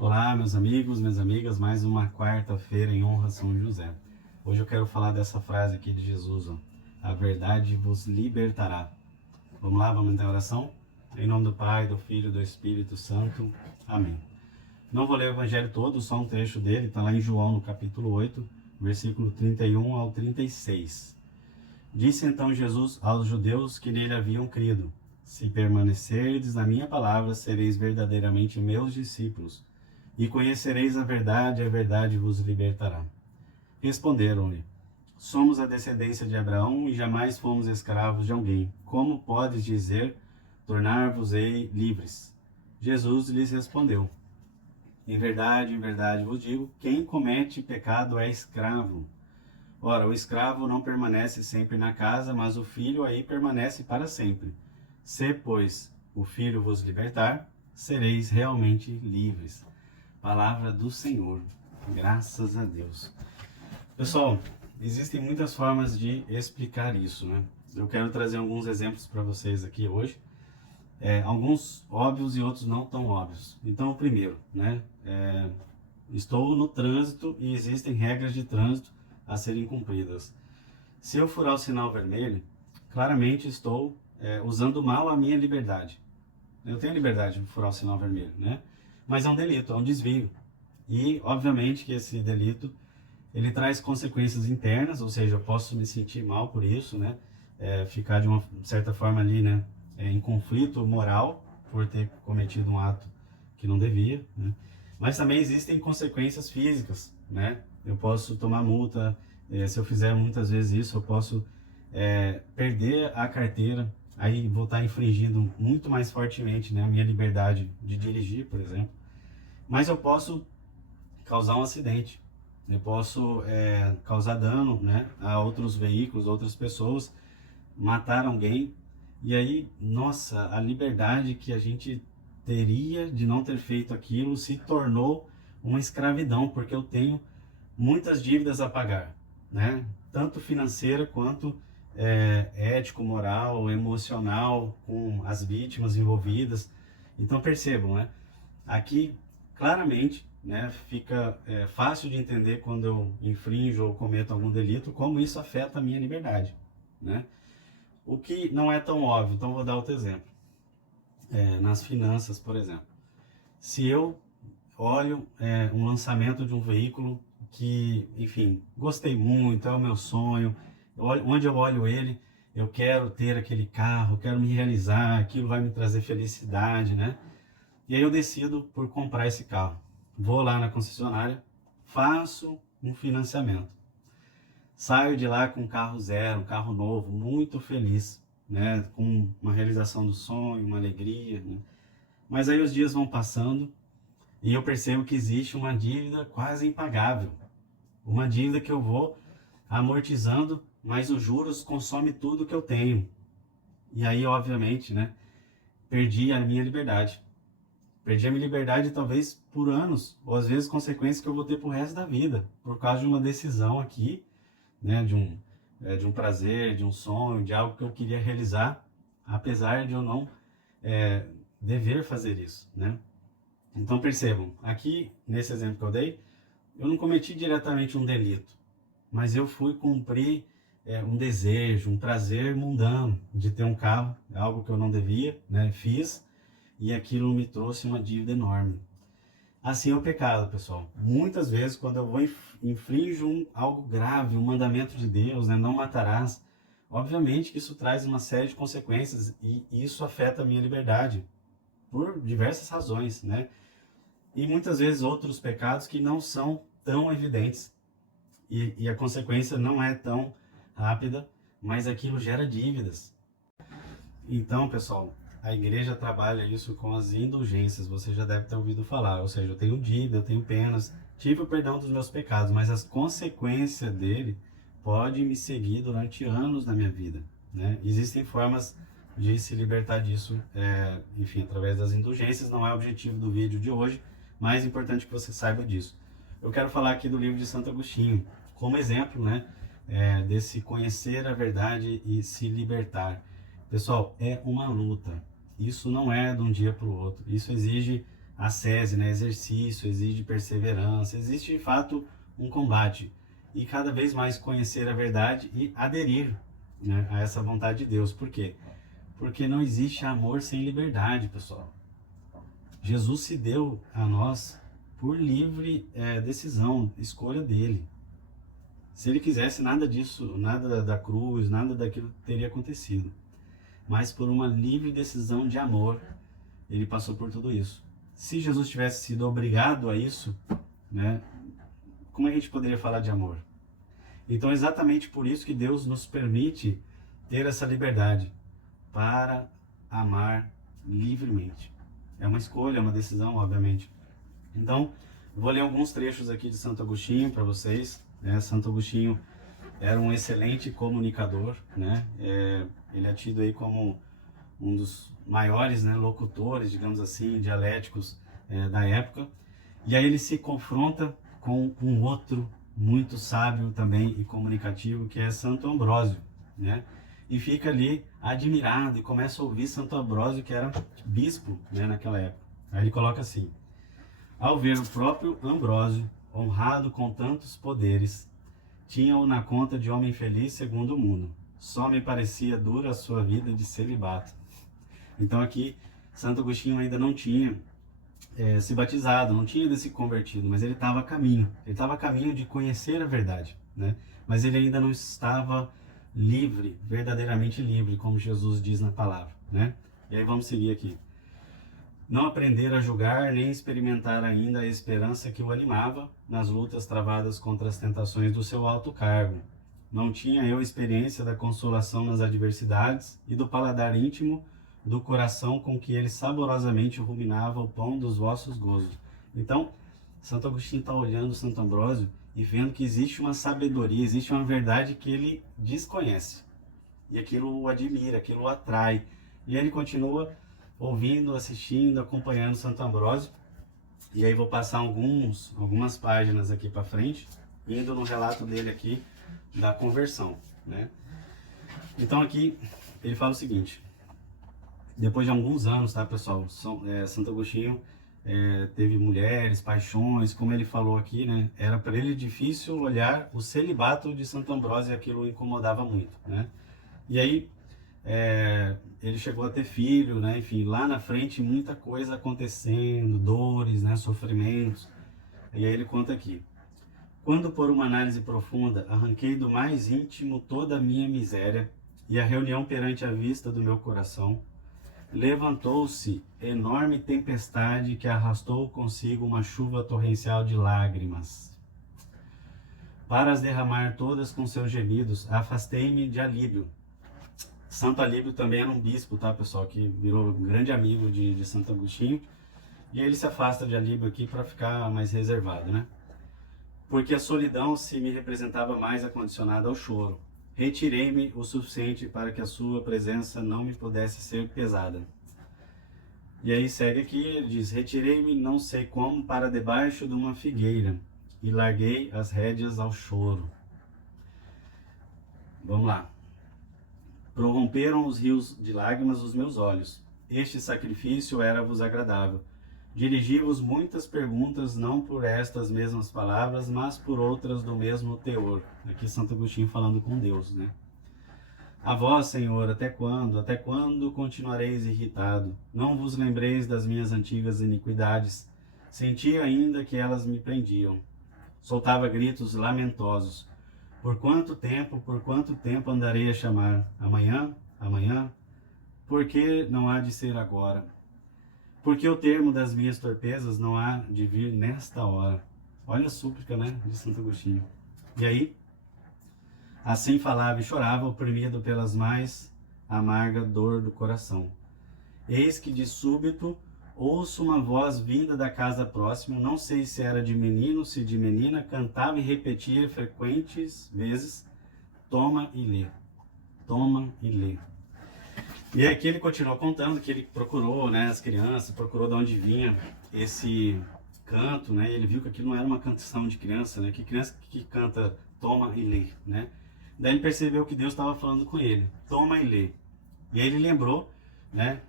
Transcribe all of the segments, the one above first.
Olá, meus amigos, minhas amigas, mais uma quarta-feira em honra a São José. Hoje eu quero falar dessa frase aqui de Jesus, ó. A verdade vos libertará. Vamos lá, vamos entrar em oração? Em nome do Pai, do Filho e do Espírito Santo. Amém. Não vou ler o Evangelho todo, só um trecho dele, está lá em João, no capítulo 8, versículo 31 ao 36. Disse então Jesus aos judeus que nele haviam crido: Se permanecerdes na minha palavra, sereis verdadeiramente meus discípulos, e conhecereis a verdade vos libertará. Responderam-lhe: Somos a descendência de Abraão e jamais fomos escravos de alguém. Como podes dizer, tornar-vos-ei livres? Jesus lhes respondeu: em verdade vos digo, quem comete pecado é escravo. Ora, o escravo não permanece sempre na casa, mas o filho aí permanece para sempre. Se, pois, o filho vos libertar, sereis realmente livres. Palavra do Senhor. Graças a Deus. Pessoal, existem muitas formas de explicar isso, né? Eu quero trazer alguns exemplos para vocês aqui hoje. Alguns óbvios e outros não tão óbvios. Então, o primeiro, né? Estou no trânsito e existem regras de trânsito a serem cumpridas. Se eu furar o sinal vermelho, claramente estou usando mal a minha liberdade. Eu tenho a liberdade de furar o sinal vermelho, né? Mas é um delito, é um desvio. E, obviamente, que esse delito, ele traz consequências internas, ou seja, eu posso me sentir mal por isso, né? Ficar de uma certa forma ali, né? Em conflito moral por ter cometido um ato que não devia, né? Mas também existem consequências físicas, né? Eu posso tomar multa, se eu fizer muitas vezes isso, eu posso perder a carteira, aí vou estar infringindo muito mais fortemente, né, a minha liberdade de dirigir, por exemplo. Mas eu posso causar um acidente, eu posso causar dano, né, a outros veículos, outras pessoas, matar alguém, e aí, nossa, a liberdade que a gente teria de não ter feito aquilo se tornou uma escravidão, porque eu tenho muitas dívidas a pagar, né? Tanto financeira quanto ético, moral, emocional, com as vítimas envolvidas. Então percebam, né? Aqui claramente, né, fica fácil de entender quando eu infrinjo ou cometo algum delito, como isso afeta a minha liberdade, né? O que não é tão óbvio, então vou dar outro exemplo. Nas finanças, por exemplo. Se eu olho um lançamento de um veículo que, enfim, gostei muito, é o meu sonho, onde eu olho ele, eu quero ter aquele carro, quero me realizar, aquilo vai me trazer felicidade, né? E aí eu decido por comprar esse carro. Vou lá na concessionária, faço um financiamento. Saio de lá com um carro zero, um carro novo, muito feliz, né? Com uma realização do sonho, uma alegria, né? Mas aí os dias vão passando e eu percebo que existe uma dívida quase impagável. Uma dívida que eu vou amortizando, mas os juros consomem tudo que eu tenho. E aí, obviamente, né, perdi a minha liberdade. Perdi a minha liberdade talvez por anos, ou às vezes consequências que eu vou ter pro resto da vida, por causa de uma decisão aqui, né, de um prazer, de um sonho, de algo que eu queria realizar, apesar de eu não dever fazer isso, né? Então percebam, aqui nesse exemplo que eu dei, eu não cometi diretamente um delito, mas eu fui cumprir um desejo, um prazer mundano de ter um carro, algo que eu não devia, né? Fiz, e aquilo me trouxe uma dívida enorme. Assim é o pecado, pessoal. Muitas vezes, quando eu vou infrinjo algo grave, um mandamento de Deus, né? Não matarás, obviamente que isso traz uma série de consequências e isso afeta a minha liberdade, por diversas razões, né? E muitas vezes outros pecados que não são tão evidentes e a consequência não é tão rápida, mas aquilo gera dívidas. Então, pessoal, a igreja trabalha isso com as indulgências, você já deve ter ouvido falar, ou seja, eu tenho dívida, eu tenho penas, tive o perdão dos meus pecados, mas as consequências dele podem me seguir durante anos na minha vida, né? Existem formas de se libertar disso, enfim, através das indulgências, não é o objetivo do vídeo de hoje, mas é importante que você saiba disso. Eu quero falar aqui do livro de Santo Agostinho, como exemplo, né, desse conhecer a verdade e se libertar. Pessoal, é uma luta. Isso não é de um dia para o outro. Isso exige ascese, né? Exercício, exige perseverança, existe de fato um combate. E cada vez mais conhecer a verdade e aderir, né, a essa vontade de Deus. Por quê? Porque não existe amor sem liberdade, pessoal. Jesus se deu a nós por livre decisão, escolha dele. Se ele quisesse, nada disso, nada da cruz, nada daquilo teria acontecido. Mas por uma livre decisão de amor, ele passou por tudo isso. Se Jesus tivesse sido obrigado a isso, né, como a gente poderia falar de amor? Então, exatamente por isso que Deus nos permite ter essa liberdade para amar livremente. É uma escolha, é uma decisão, obviamente. Então, eu vou ler alguns trechos aqui de Santo Agostinho para vocês. Santo Agostinho era um excelente comunicador, né? Ele é tido aí como um dos maiores, né, locutores, digamos assim, dialéticos da época. E aí ele se confronta com um outro muito sábio também e comunicativo, que é Santo Ambrósio, né? E fica ali admirado e começa a ouvir Santo Ambrósio, que era bispo, né, naquela época. Aí ele coloca assim: ao ver o próprio Ambrósio, honrado com tantos poderes, tinha-o na conta de homem feliz segundo o mundo. Só me parecia dura a sua vida de celibato. Então aqui, Santo Agostinho ainda não tinha se batizado, não tinha ainda se convertido, mas ele estava a caminho. Ele estava a caminho de conhecer a verdade, né? Mas ele ainda não estava livre, verdadeiramente livre, como Jesus diz na palavra, né? E aí vamos seguir aqui. Não aprender a julgar, nem experimentar ainda a esperança que o animava nas lutas travadas contra as tentações do seu alto cargo. Não tinha eu experiência da consolação nas adversidades e do paladar íntimo do coração com que ele saborosamente ruminava o pão dos vossos gozos. Então, Santo Agostinho está olhando Santo Ambrósio e vendo que existe uma sabedoria, existe uma verdade que ele desconhece. E aquilo o admira, aquilo o atrai. E ele continua ouvindo, assistindo, acompanhando Santo Ambrósio. E aí vou passar algumas páginas aqui para frente, indo no relato dele aqui da conversão, né? Então aqui ele fala o seguinte: depois de alguns anos, tá, pessoal, Santo Agostinho teve mulheres, paixões, como ele falou aqui, né? Era para ele difícil olhar o celibato de Santo Ambrósio e aquilo o incomodava muito, né? E aí ele chegou a ter filho, né? Enfim, lá na frente muita coisa acontecendo, dores, né? Sofrimentos. E aí ele conta aqui: quando por uma análise profunda arranquei do mais íntimo toda a minha miséria e a reunião perante a vista do meu coração, levantou-se enorme tempestade que arrastou consigo uma chuva torrencial de lágrimas. Para as derramar todas com seus gemidos, afastei-me de Alíbio. Santo Alíbio também era um bispo, tá, pessoal, que virou um grande amigo de Santo Agostinho. E ele se afasta de Alíbio aqui para ficar mais reservado, né? Porque a solidão se me representava mais acondicionada ao choro. Retirei-me o suficiente para que a sua presença não me pudesse ser pesada. E aí segue aqui, ele diz: retirei-me não sei como para debaixo de uma figueira e larguei as rédeas ao choro. Vamos lá. Prorromperam os rios de lágrimas os meus olhos. Este sacrifício era-vos agradável. Dirigi-vos muitas perguntas, não por estas mesmas palavras, mas por outras do mesmo teor. Aqui Santo Agostinho falando com Deus, né? A vós, Senhor, até quando? Até quando continuareis irritado? Não vos lembreis das minhas antigas iniquidades? Senti ainda que elas me prendiam. Soltava gritos lamentosos. Por quanto tempo andarei a chamar? Amanhã? Amanhã? Por que não há de ser agora? Porque o termo das minhas torpezas não há de vir nesta hora. Olha a súplica, né, de Santo Agostinho. E aí, assim falava e chorava, oprimido pelas mais amarga dor do coração. Eis que de súbito ouço uma voz vinda da casa próxima, não sei se era de menino, se de menina, cantava e repetia frequentes vezes: toma e lê, toma e lê. E aqui ele continuou contando que ele procurou, né, as crianças, procurou de onde vinha esse canto, né, e ele viu que aquilo não era uma canção de criança, né, que criança que canta toma e lê, né. Daí ele percebeu que Deus estava falando com ele, toma e lê. E aí ele lembrou, né,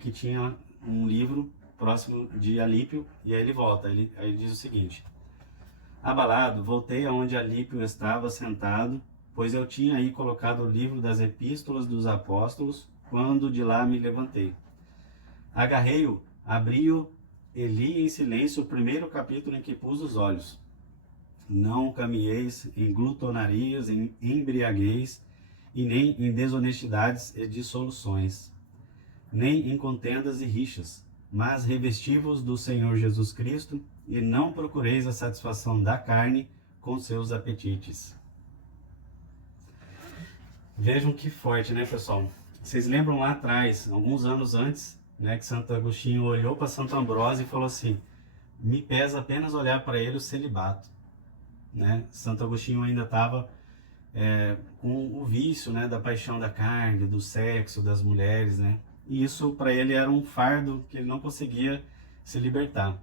que tinha um livro próximo de Alípio, e aí ele volta. Aí ele diz o seguinte: abalado, voltei aonde Alípio estava sentado, pois eu tinha aí colocado o livro das epístolas dos apóstolos, quando de lá me levantei. Agarrei-o, abri-o e li em silêncio o primeiro capítulo em que pus os olhos. Não caminheis em glutonarias, em embriaguez, e nem em desonestidades e dissoluções, nem em contendas e rixas, mas revesti-vos do Senhor Jesus Cristo, e não procureis a satisfação da carne com seus apetites. Vejam que forte, né, pessoal? Vocês lembram lá atrás, alguns anos antes, né, que Santo Agostinho olhou para Santo Ambrósio e falou assim: me pesa apenas olhar para ele o celibato. Né? Santo Agostinho ainda estava com o vício, né, da paixão da carne, do sexo, das mulheres, né? E isso para ele era um fardo que ele não conseguia se libertar.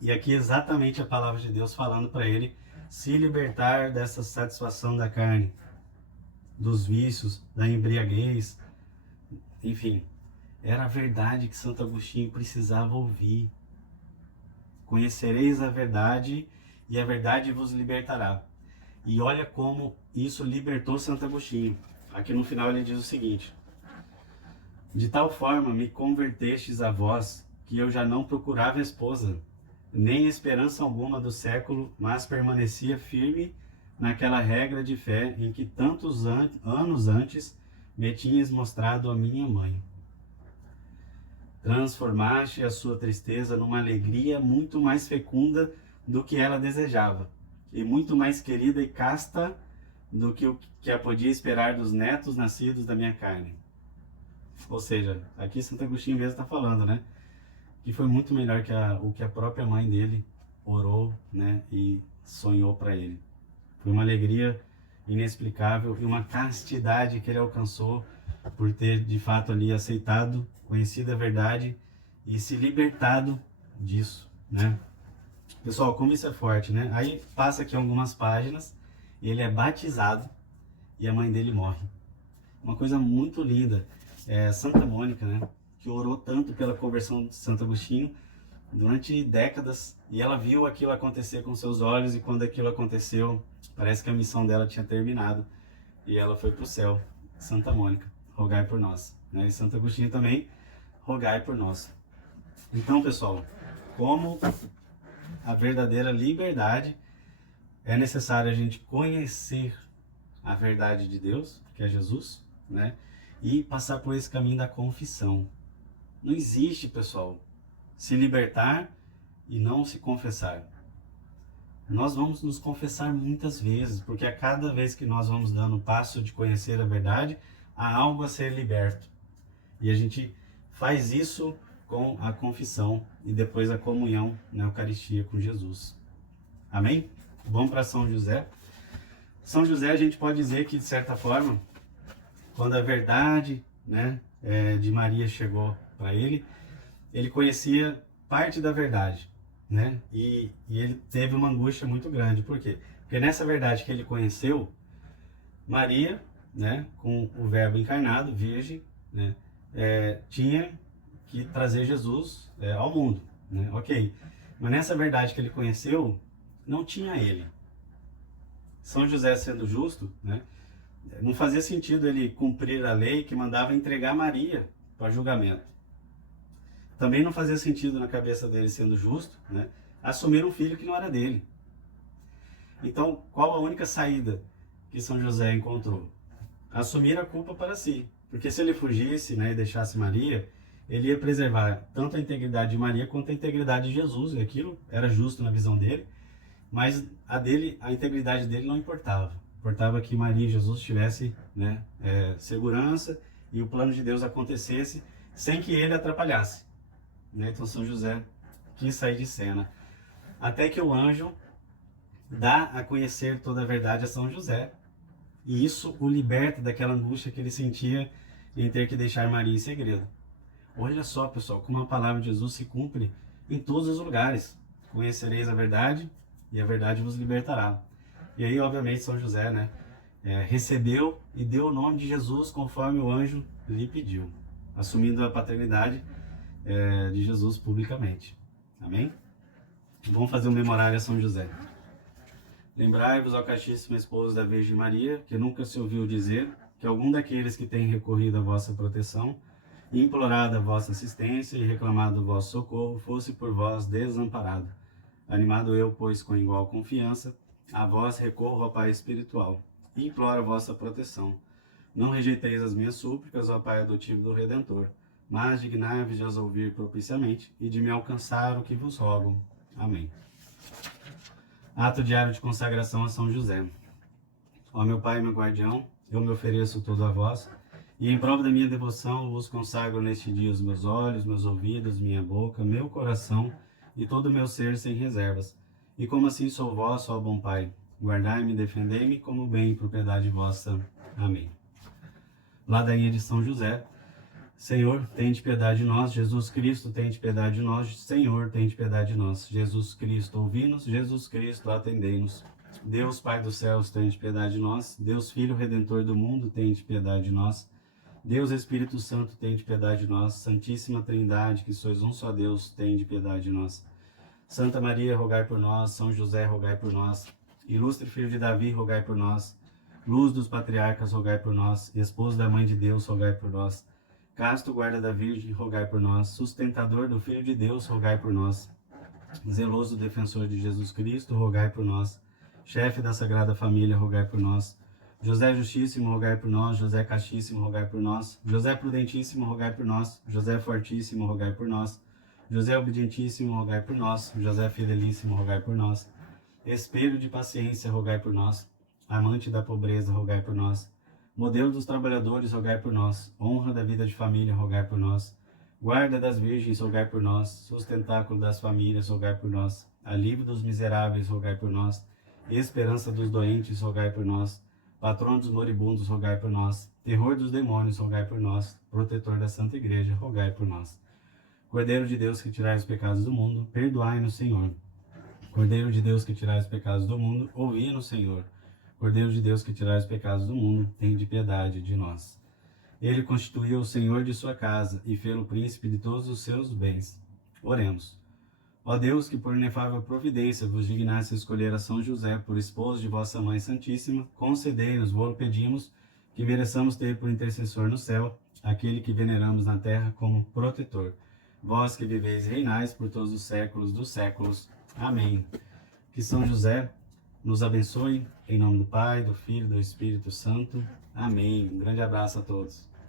E aqui exatamente a palavra de Deus falando para ele se libertar dessa satisfação da carne, dos vícios, da embriaguez, enfim. Era a verdade que Santo Agostinho precisava ouvir. Conhecereis a verdade e a verdade vos libertará. E olha como isso libertou Santo Agostinho. Aqui no final ele diz o seguinte: de tal forma me convertestes a vós, que eu já não procurava esposa, nem esperança alguma do século, mas permanecia firme naquela regra de fé em que tantos anos antes me tinhas mostrado a minha mãe. Transformaste a sua tristeza numa alegria muito mais fecunda do que ela desejava, e muito mais querida e casta do que o que a podia esperar dos netos nascidos da minha carne. Ou seja, aqui Santo Agostinho mesmo está falando, né? Que foi muito melhor que o que a própria mãe dele orou, né? E sonhou para ele. Foi uma alegria inexplicável e uma castidade que ele alcançou por ter de fato ali aceitado, conhecido a verdade e se libertado disso, né? Pessoal, como isso é forte, né? Aí passa aqui algumas páginas, ele é batizado e a mãe dele morre. Uma coisa muito linda. Santa Mônica, né? Que orou tanto pela conversão de Santo Agostinho durante décadas, e ela viu aquilo acontecer com seus olhos, e quando aquilo aconteceu, parece que a missão dela tinha terminado e ela foi para o céu. Santa Mônica, rogai por nós, né? E Santo Agostinho também, rogai por nós. Então, pessoal, como a verdadeira liberdade, é necessário a gente conhecer a verdade de Deus, que é Jesus, né? E passar por esse caminho da confissão. Não existe, pessoal, se libertar e não se confessar. Nós vamos nos confessar muitas vezes, porque a cada vez que nós vamos dando o passo de conhecer a verdade, há algo a ser liberto. E a gente faz isso com a confissão e depois a comunhão na Eucaristia com Jesus. Amém? Vamos para São José. São José, a gente pode dizer que, de certa forma, quando a verdade, né, de Maria chegou para ele, ele conhecia parte da verdade, né? E ele teve uma angústia muito grande. Por quê? Porque nessa verdade que ele conheceu, Maria, né, com o Verbo encarnado, virgem, né, tinha que trazer Jesus ao mundo, né? Ok. Mas nessa verdade que ele conheceu, não tinha ele. São José, sendo justo, né, não fazia sentido ele cumprir a lei que mandava entregar Maria para julgamento. Também não fazia sentido na cabeça dele, sendo justo, né, assumir um filho que não era dele. Então, qual a única saída que São José encontrou? Assumir a culpa para si. Porque se ele fugisse, né, e deixasse Maria, ele ia preservar tanto a integridade de Maria quanto a integridade de Jesus. E aquilo era justo na visão dele, mas a integridade dele não importava. Importava que Maria e Jesus tivessem, né, segurança e o plano de Deus acontecesse sem que ele atrapalhasse. Né? Então São José quis sair de cena. Até que o anjo dá a conhecer toda a verdade a São José. E isso o liberta daquela angústia que ele sentia em ter que deixar Maria em segredo. Olha só, pessoal, como a palavra de Jesus se cumpre em todos os lugares. Conhecereis a verdade e a verdade vos libertará. E aí, obviamente, São José, né, recebeu e deu o nome de Jesus conforme o anjo lhe pediu, assumindo a paternidade de Jesus publicamente. Amém? Vamos fazer um memorário a São José. Lembrai-vos, ó castíssima esposa da Virgem Maria, que nunca se ouviu dizer que algum daqueles que têm recorrido à vossa proteção, implorado a vossa assistência e reclamado o vosso socorro, fosse por vós desamparado. Animado eu, pois, com igual confiança, a vós recorro, ó Pai espiritual, e imploro a vossa proteção. Não rejeiteis as minhas súplicas, ó Pai adotivo do Redentor, mas dignai-vos de as ouvir propiciamente e de me alcançar o que vos rogo. Amém. Ato diário de consagração a São José. Ó meu Pai e meu guardião, eu me ofereço todo a vós, e em prova da minha devoção vos consagro neste dia os meus olhos, meus ouvidos, minha boca, meu coração e todo o meu ser sem reservas. E como assim sou vosso, ó bom Pai, guardai-me e defendei-me como bem e propriedade vossa. Amém. Ladainha de São José. Senhor, tende piedade de nós. Jesus Cristo, tende piedade de nós. Senhor, tende piedade de nós. Jesus Cristo, ouvi-nos. Jesus Cristo, atendei-nos. Deus Pai dos céus, tende piedade de nós. Deus Filho Redentor do mundo, tende piedade de nós. Deus Espírito Santo, tende piedade de nós. Santíssima Trindade, que sois um só Deus, tende piedade de nós. Santa Maria, rogai por nós. São José, rogai por nós. Ilustre Filho de Davi, rogai por nós. Luz dos patriarcas, rogai por nós. Esposo da Mãe de Deus, rogai por nós. Casto guarda da Virgem, rogai por nós. Sustentador do Filho de Deus, rogai por nós. Zeloso defensor de Jesus Cristo, rogai por nós. Chefe da Sagrada Família, rogai por nós. José Justíssimo, rogai por nós. José Castíssimo, rogai por nós. José Prudentíssimo, rogai por nós. José Fortíssimo, rogai por nós. José Obedientíssimo, rogai por nós. José Fidelíssimo, rogai por nós. Espelho de paciência, rogai por nós. Amante da pobreza, rogai por nós. Modelo dos trabalhadores, rogai por nós. Honra da vida de família, rogai por nós. Guarda das virgens, rogai por nós. Sustentáculo das famílias, rogai por nós. Alívio dos miseráveis, rogai por nós. Esperança dos doentes, rogai por nós. Patrono dos moribundos, rogai por nós. Terror dos demônios, rogai por nós. Protetor da Santa Igreja, rogai por nós. Cordeiro de Deus que tirai os pecados do mundo, perdoai-nos, Senhor. Cordeiro de Deus que tirai os pecados do mundo, ouvi-nos, Senhor. Cordeiro de Deus que tirai os pecados do mundo, tende piedade de nós. Ele constituiu o Senhor de sua casa e fê-lo príncipe de todos os seus bens. Oremos. Ó Deus, que por inefável providência vos dignasse escolher a São José por esposo de vossa Mãe Santíssima, concedei-nos, vos pedimos, que mereçamos ter por intercessor no céu aquele que veneramos na terra como protetor. Vós que viveis e reinais por todos os séculos dos séculos. Amém. Que São José nos abençoe, em nome do Pai, do Filho e do Espírito Santo. Amém. Um grande abraço a todos.